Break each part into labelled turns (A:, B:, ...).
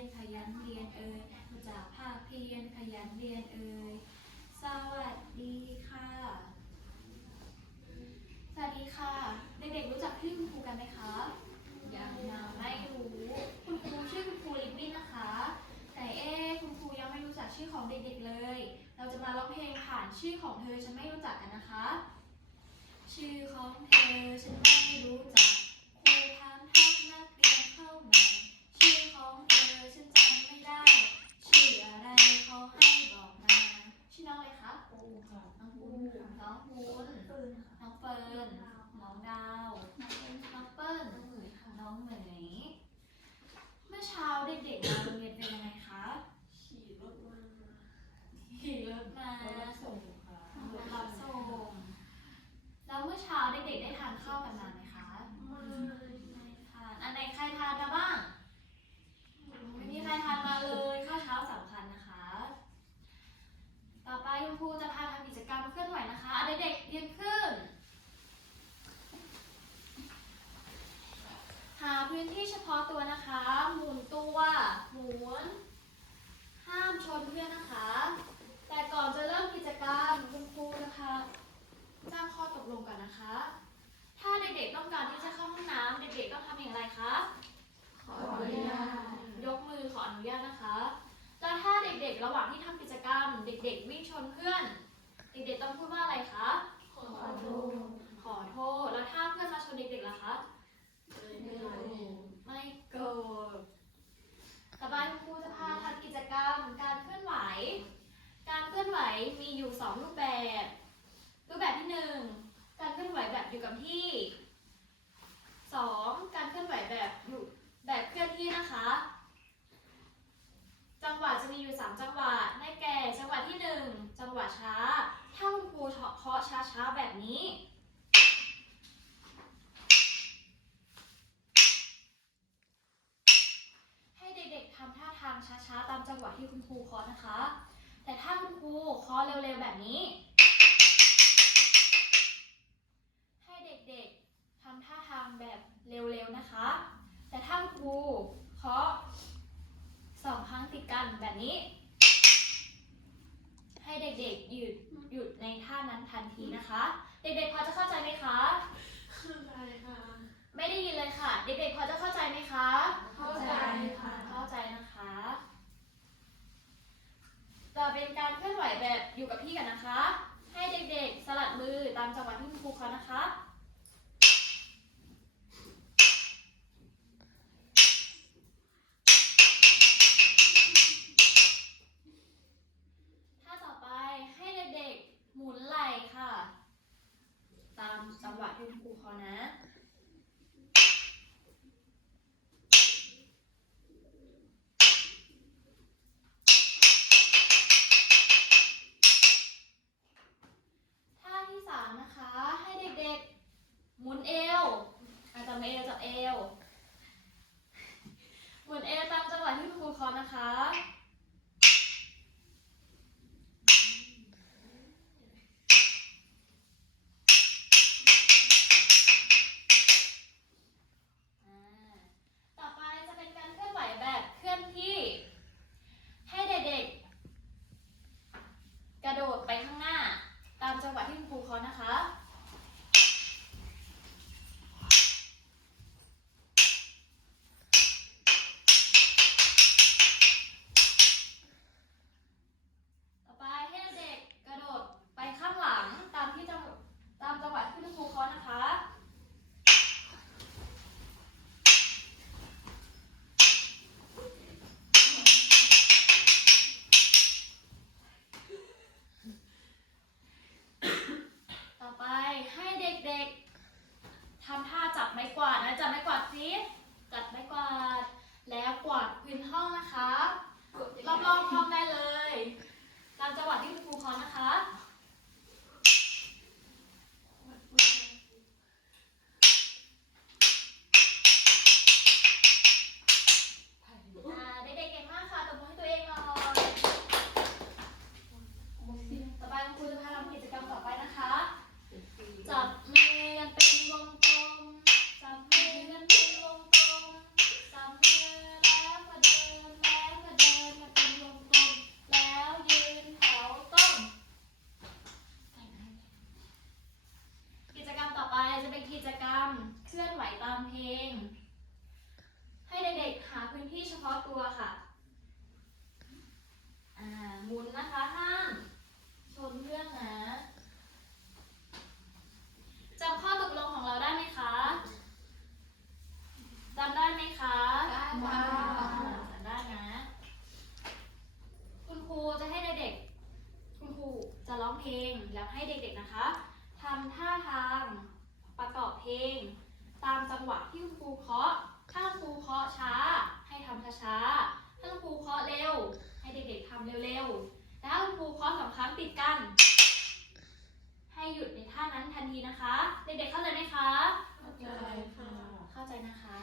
A: นขยันเรียนเอ่ยรู้จักภาคเพียรขยันเรียนเอ่ยสวัสดีค่ะ สวัสดีค่ะ เด็กๆรู้จักชื่อคุณครูกันไหมคะยังไม่รู้ คุณครูชื่อคุณครูลิปบิ้นนะคะ แต่เอ๊คุณครูยังไม่รู้จักชื่อของเด็กๆเลย เราจะมาร้องเพลงผ่านชื่อของเธอฉันไม่รู้จักกันนะคะ ชื่อของเธอฉันไม่รู้จักครูถามทักนักเรียนเข้ามาชื่อของเธอฉันจำไม่ได้ ชื่ออะไรเขาให้บอกมา ชื่อน้องอะไรคะ
B: ปูค่ะ
A: น้องปูน้องปูน
B: ปืนค่ะ
A: น้องเฟิร์น น้องดาว น้องเปิ้ล น้องเหมย เมื่อเช้าเด็กๆมาโรงเรียนเป็นยังไงคะ
B: ขี่รถมา
A: ขี่รถมา
B: รถรับส่งค่ะ
A: รถรับส่ง แล้ว เมื่อเช้าเด็กๆได้ทานข้าวกันมาไหมคะ
B: ไม่
A: ไทานอันไหนใครทานมาบ้าง ไม่มีใครทานมาเลยข้าวเช้าสำคัญนะคะ ต่อไปคุณครูจะพาทำกิจกรรมเคลื่อนไหวนะคะ เด็กๆยืนขึ้น หาพื้นที่เฉพาะตัวนะคะ หมุนตัวหมุน ห้ามชนเพื่อนนะคะ แต่ก่อนจะเริ่มกิจกรรมคุณครูจะพา สร้างข้อตกลงกันนะคะ ถ้าเด็กๆต้องการที่จะเข้าห้องน้ำเด็กๆต้องทำอย่างไรคะ
B: ขออนุญาต
A: ยกมือขออนุญาตนะคะ แล้วถ้าเด็กๆ ระหว่างที่ทำกิจกรรม เด็กๆ วิ่งชนเพื่อน เด็กๆ ต้องพูดว่าอะไรคะ
B: ขอโทษ
A: ขอโทษ แล้วถ้าเพื่อนมาชนเด็กๆ ล่ะคะ
B: ไม่รู้
A: ไม่โกรธต่อไปคุณครูจะพาทำกิจกรรม การเคลื่อนไหว การเคลื่อนไหวมีอยู่สองรูปแบบ รูปแบบที่หนึ่งการเคลื่อนไหวแบบอยู่กับ ที่สองการเคลื่อนไหวแบบอยู่แบบเคลื่อนที่นะคะ จังหวะจะมีอยู่ 3 จังหวะได้แก่ จังหวะที่ 1 จังหวะช้า ถ้าคุณครูเคาะช้าๆแบบนี้ ให้เด็กๆทำท่าทางช้าๆ ตามจังหวะที่คุณครูเคาะนะคะ แต่ถ้าคุณครูเคาะเร็วๆแบบนี้ ให้เด็กๆทำท่าทางแบบเร็วๆนะคะ แต่ถ้าคุณครูเคาะสองครั้งติดกันแบบนี้ ให้เด็กๆหยุดหยุดในท่านั้นทันทีนะคะ เด็กๆพอจะเข้าใจไหมคะ
B: เข้าใจค่ะ
A: ไม่ได้ยินเลยค่ะ เด็กๆพอจะเข้าใจไหมคะ
B: เข้าใจค่ะ
A: เข้าใจนะคะจะเป็นการเคลื่อนไหวแบบ อยู่กับพี่กันนะคะ ให้เด็กๆ สลัดมือตามจังหวะที่คุณครูเขานะคะ ว้าวได้นะ คุณครูจะให้เด็กๆ คุณครูจะร้องเพลงแล้วให้เด็กๆนะคะทำท่าทางประกอบเพลง ตามจังหวะที่คุณครูเคาะ ถ้าครูเคาะช้า ให้ทำช้าๆถ้าครูเคาะเร็ว ให้เด็กๆทำเร็วๆ แล้วคุณครูเคาะสองครั้งติดกัน ให้หยุดในท่านั้นทันทีนะคะ เด็กๆเข้าใจไหมคะ
B: เข้าใจค่ะ
A: เข้าใจนะคะ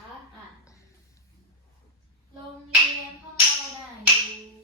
A: 동일泡허 가.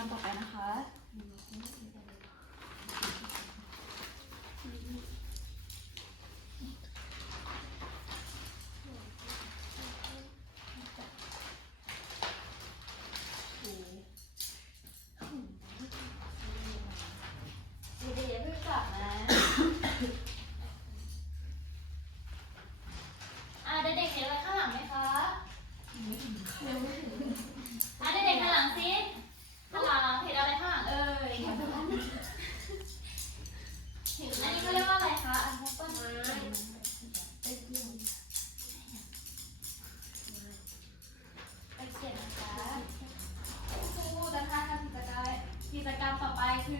A: campo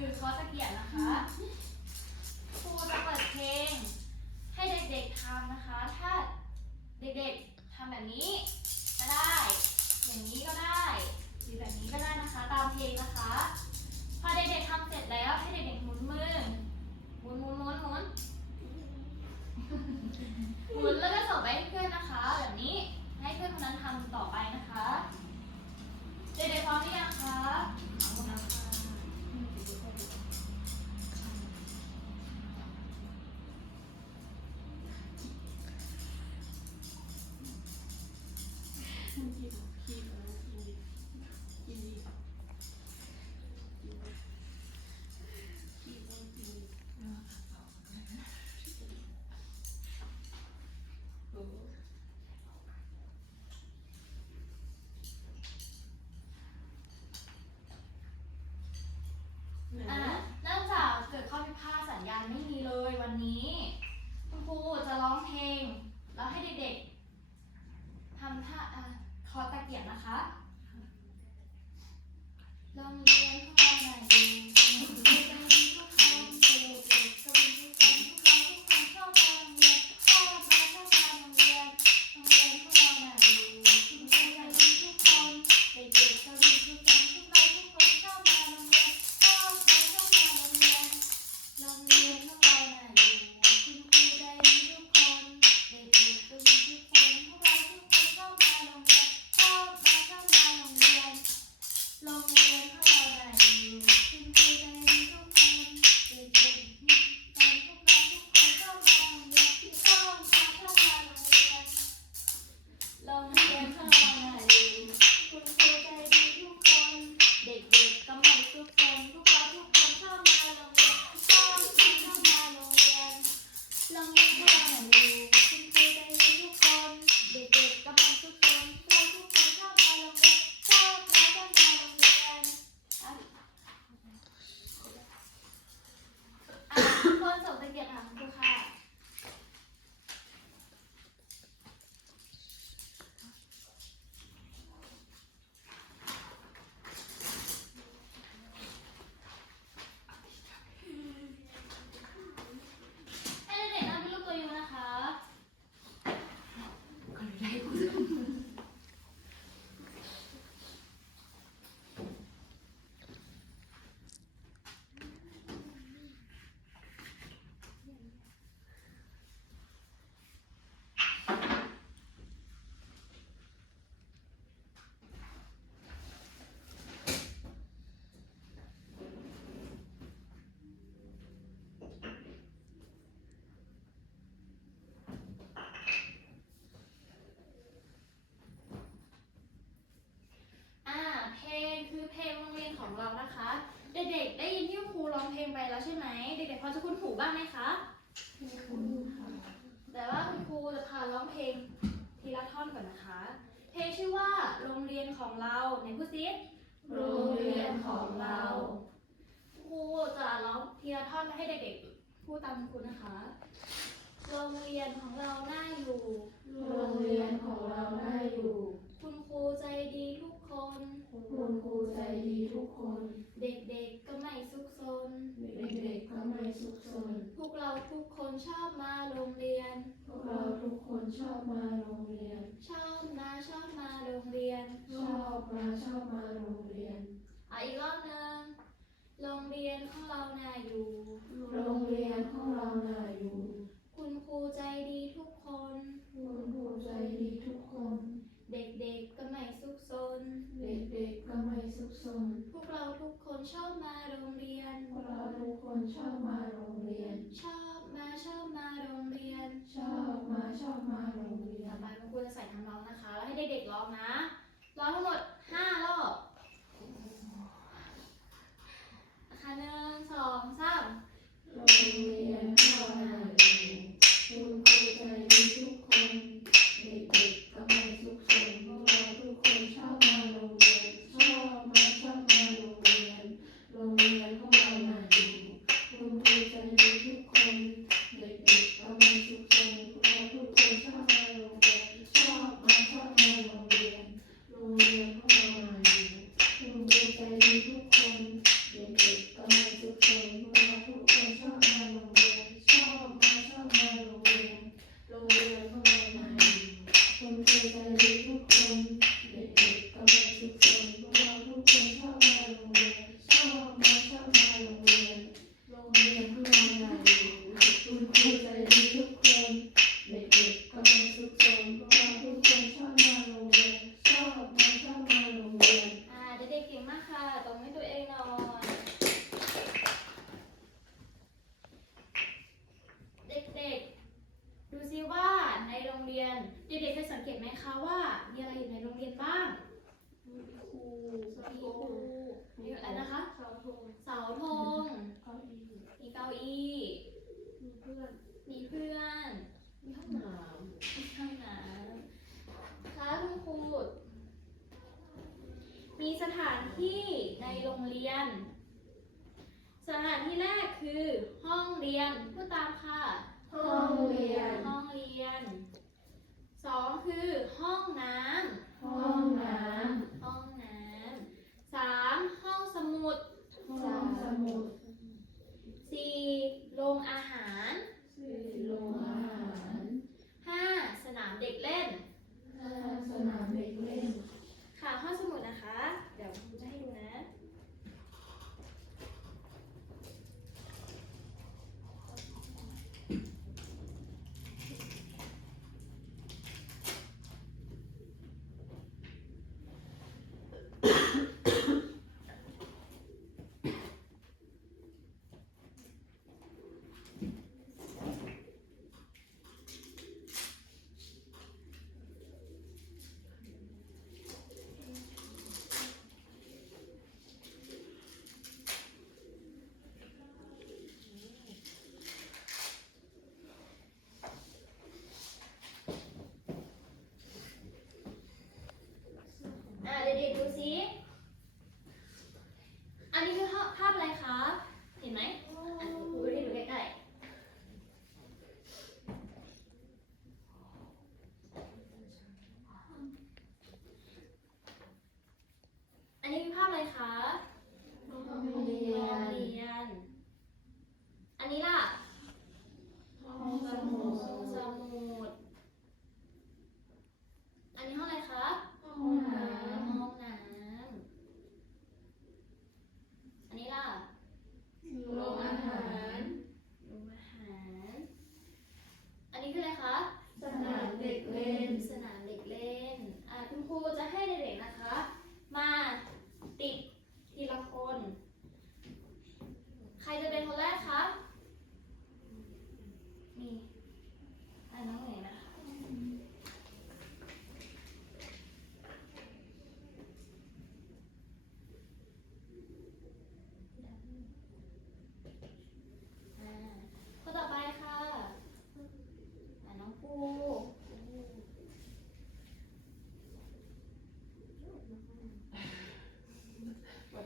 A: คือเขาจะเกียบแล้ เปียกนะคะโรงเรียนขอ Yeah. เรานะคะ เด็กๆได้ยินที่ครูร้องเพลงไปแล้วใช่ไหมเด็กๆพอจะคุ้นหูบ้างไหมคะ
B: คุณค่ะ
A: แต่ว่าคุณครูจะพาร้องเพลงทีละท่อนก่อนนะคะ เพลงชื่อว่าโรงเรียนของเราไหนพูดซิ
B: โรงเรียนของเรา
A: ครูจะร้องทีละท่อนให้เด็กๆพูดตามคุณนะคะ โรงเรียนของเราน่าอยู่
B: โรงเรียนของเราได้อยู่
A: คุณครูใจดีทุก คน
B: คุณครูใจดีทุกคน
A: เด็กๆก็ไม่ซุกซน
B: เด็กๆก็ไม่สุขสน
A: พวกเราทุกคนชอบมาโรงเรียน
B: พวกเราทุกคนชอบมาโรงเรียน
A: ชอบมาชอบมาโรงเรียน
B: ชอบมาชอบมาโรงเรียน
A: อะอีกรอบหนึ่งโรงเรียนของเราน่าอยู่
B: โรงเรียนของเราน่าอยู่
A: คุณครูใจดีทุกคน
B: คุณครูใจดีทุกคน
A: เด็กๆก็ไม่ซุกซน
B: เด็กๆก็ไม่สุขสน
A: พวกเราทุกคนชอบมาโรงเรียน
B: พวกเราทุกคนชอบมาโรงเรียน
A: ชอบมาชอบมาโรงเรียน
B: ชอบมาชอบมาโรงเรีย
A: ต่อนไปคุณครูจะใส่คำร้องนะคะ แล้วให้เด็กๆร้องนะ ร้องทั้งหมด5รอบนะคะหนึ่งสองสาม
B: โรงเรียนของเราน่าอยู่คุณครูใจดีทุกคน เด็กๆก็ไม่สุขสนพวกเราทุกคนชอบมาโรงเรียน ชอบมาชอบมาโรงเรียน โรงเรียนของเราน่าอยู่คุณครูใจดีทุกคน เด็กๆก็ไม่สุขสนพวกเราทุกคนชอบมาโรงเรียน ชอบมาชอบมาโรงเรียน โรงเรียนของเราน่าอยู่คุณครูใจดีทุกคน เด็กๆก็ไม่สุขสนพวกเราทุกคนชอบมาโรงเรียน ชอบมาชอบมาโรงเรียน โรงเรียนของเราน่าอยู่คุณครูใจดีทุกคน เด็กๆก็ไม่สุขสนพวกเราทุกคนชอบมาโรงเรียน ชอบมาชอบมาโรงเรียน โรงเรียนของเราน่าอยู่คุณครูใจดีทุกคน เด็กๆก็ไม่สุขสนพวกเราทุกคนชอบมาโรงเรียน ชอบมาชอบมาโรงเรียน
A: อ่าเด็กๆเก่งมากค่ะตบให้ตัวเองหน่อย เด็กๆ ดูซิว่าในโรงเรียน เด็กๆเคยสังเกตไหมคะว่า มีอะไรอยู่ในโรงเรียนบ้าง
B: มีครู
A: มีครูมีอะไรนะคะ
B: เสาธง
A: เสาธง
B: เก้าอี้
A: มีเก้า อี้
B: มีเพื่อน
A: มีเพื่อน
B: มีห้องน้
A: มีห้องน้ำค่ะคุณครูมีสถานที่ในโรงเรียน สถานที่แรกคือห้องเรียนพูดตามค่ะำ
B: ห้องเรียน
A: ห้องเรียน สองคือห้องน้
B: ห้องน้ำ
A: ห้องน้ำสามห้องสมุดำ
B: ห้องสมุด
A: สี่โรงอาหาร
B: สี่โรงอาหาร
A: ห้าสนามเด็กเล่น
B: ห้าสนามเด็กเล่น
A: ค่ะ ห้องสมุดนะคะ เดี๋ยวครูจะให้ดูนะ อะ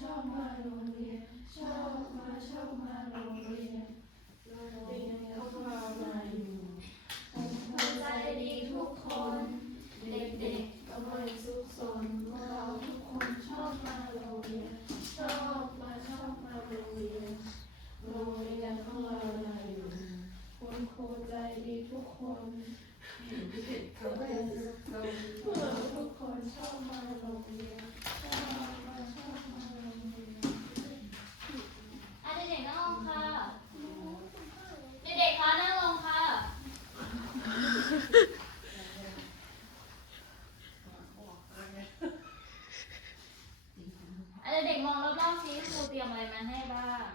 A: ชอบมาโรงเรียน ชอบมาชอบมาโรงเรียน
B: โรงเรียนเขาามาอยู่คนใจดีทุกคน เด็กๆก็ไม่สุขสนพวเราทุกคนชอบมาโรงเรียน ชอบมาชอบมาโรงเรียนโรงเรียนขอามาอยู่คนครใจดีทุกคนเด็กๆก็ไม่สุขสนพวเราทุกคนชอบมาโรงเรียนชอบ คะ
A: นั่งลงค่ะ อาจจเด็กมองรอบๆซิค
B: รู
A: เตรีย
B: ม
A: อะไรมาให้บ้าง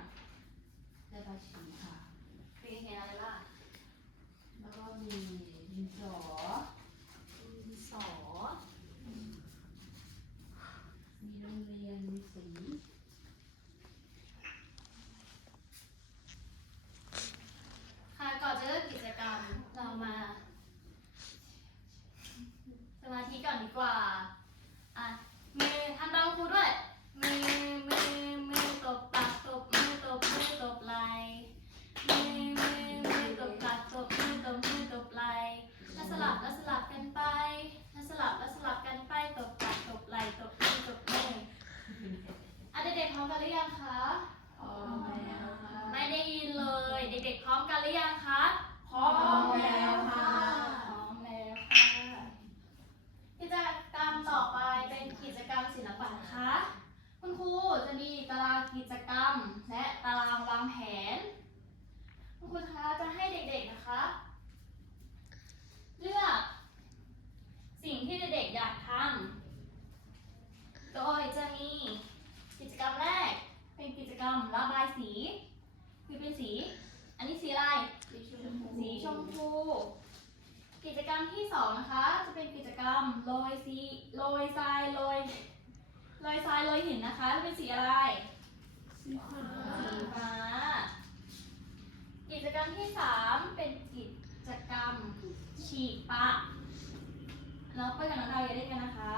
A: น้องดาวอย่าเล่นกันนะคะ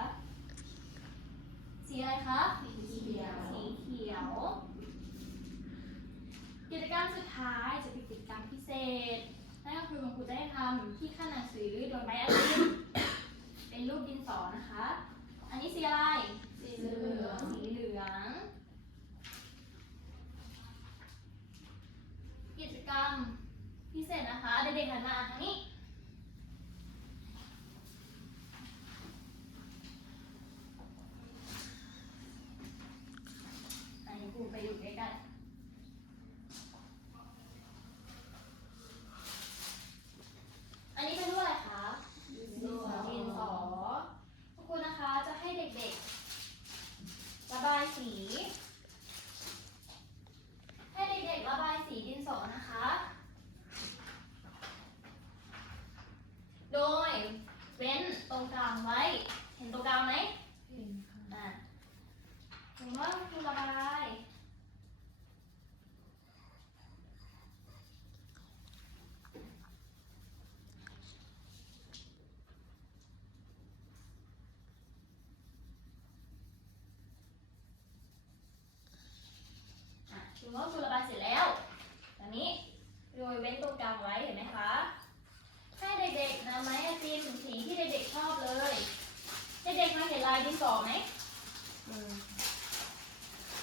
A: สีอะไรคะ
B: สีเขียว
A: สีเขียว กิจกรรมสุดท้ายจะเป็นกิจกรรมพิเศษนั่นก็คือคุณครูจะให้ทำที่ ดินสองไหม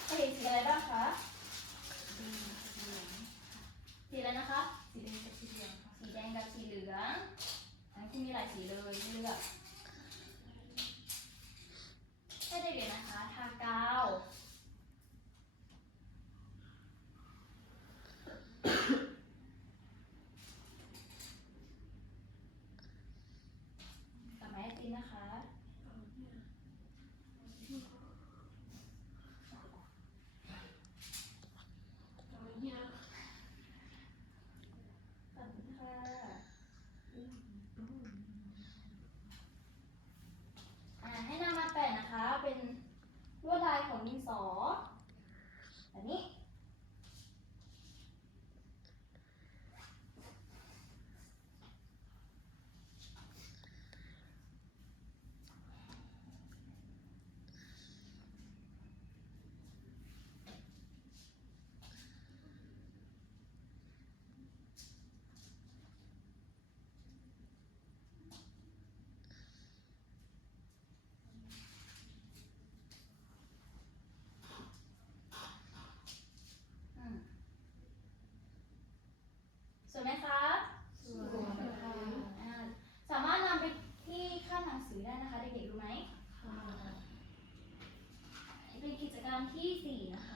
A: เคยสีอะไร
B: บ้าง
A: คะสีอะไร
B: นะ
A: คะ สีแดงกับสีเหลืองสีแดงกับสี
B: เหลื
A: องอันนี้มีหลายสีเลยเลือกให้ได้เลยนะคะ
B: ทากาว
A: วยไหมคะ
B: สวยค่ะ
A: สามารถนำไปที่ข้างหนังสือได้นะคะเด็กๆรู้ไหม
B: ค่ะ
A: เป็นกิจกรรมที่สี่นะคะ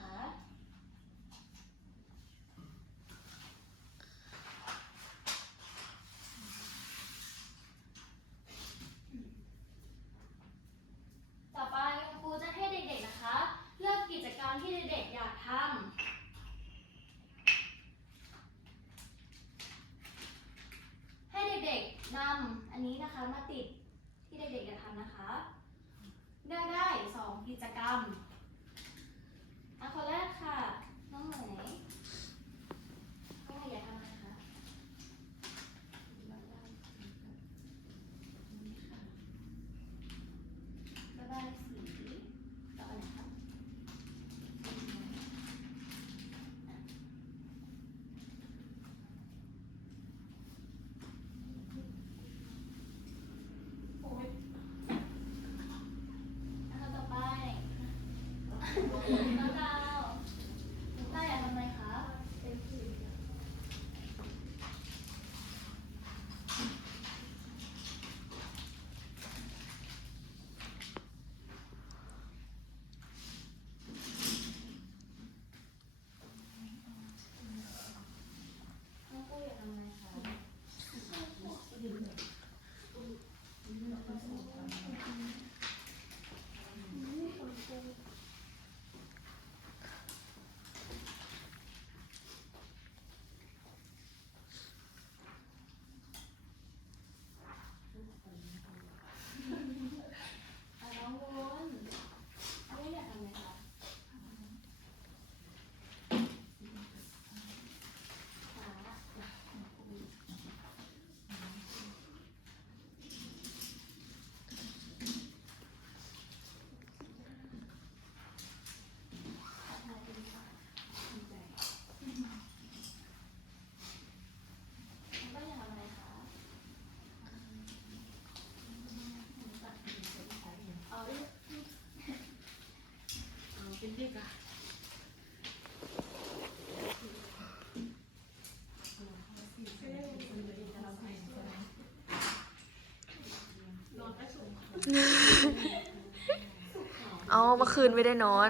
A: เอาเมื่อคืนไม่
C: ได้นอน